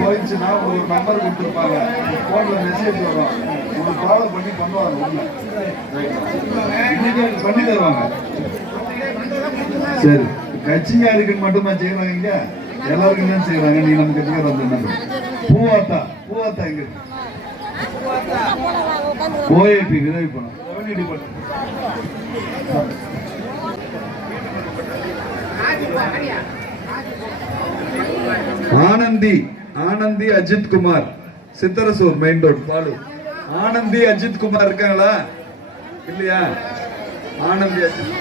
போயிடுச்சுன்னா ஒரு நம்பர் கொடுத்துருப்பாங்க. ஃபோனில் மெசேஜ் வரும். ஒரு ஃபாலோ பண்ணி பண்ணுவாங்க. ஒன்று பண்ணி தருவாங்க. சரி. கட்சிக்காருக்குன்னு மட்டுமா செய்யறாங்க. எல்லாருக்கும் தான் செய்யறாங்க? நீ நம்ம கட்சிக்கார வந்து பூவாத்தா. பூவாத்தா எங்க ஓஏபி விதவி பணம் revenue department Anandhi Anandhi Ajith Kumar Chitharasur main road Balu Anandhi Ajith Kumar இருக்காங்களா இல்லையா ஆனந்தி அஜித்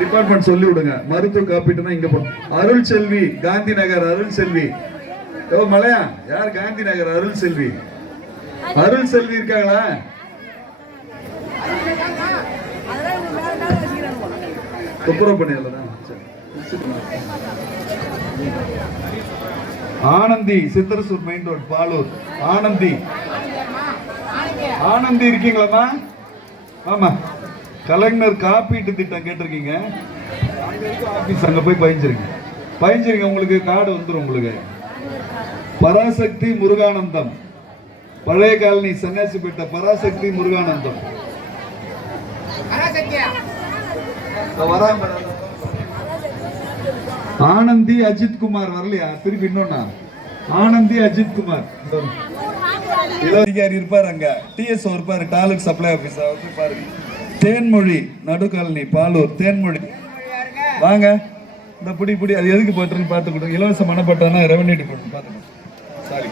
டிபார்ட்மெண்ட் சொல்லி விடுங்க மருத்துவ காப்பீட்டுனா இங்க போ அருள் செல்வி காந்தி நகர் அருள் செல்வி ஓ மலையா யார் காந்தி நகர் அருள் செல்வி அருள் செல்வி இருக்காங்களா துப்புரவு பணியாளரா ஆனந்தி சித்தரசூர் மெயின் ரோட் பாலூர். ஆனந்தி. ஆனந்தி இருக்கீங்களாம்மா? ஆமா. கலைஞர் காப்பீட்டு திட்டம் கேட்டிருக்கீங்க. ஆபீஸ் அங்க போய் பயஞ்சிருங்க பயஞ்சிருங்க உங்களுக்கு கார்டு வந்துடும் உங்களுக்கு. பராசக்தி முருகானந்தம். பழைய காலனி சன்னியாசிப்பேட்டை பராசக்தி முருகானந்தம். வராங்க. ஆனந்தி அஜித் குமார் வரலையா? திருப்பி இன்னொன்னா ஆனந்தி அஜித் குமார். இளவதிகாரி இருப்பார் அங்க. டிஎஸ்ஓ இருப்பாரு டாலுக் சப்ளை ஆபீஸ் அவர் போய் தேன்மொழி நடுக்காலனி பாலூர் தேன்மொழி. வாங்க. இந்த புடி புடி அது எதுக்கு போட்டுருன்னு பார்த்து கொடுங்க. இலவச மனப்பட்டானா ரெவன்யூ டிபார்ட்மெண்ட் பார்த்துக்கோங்க சாரி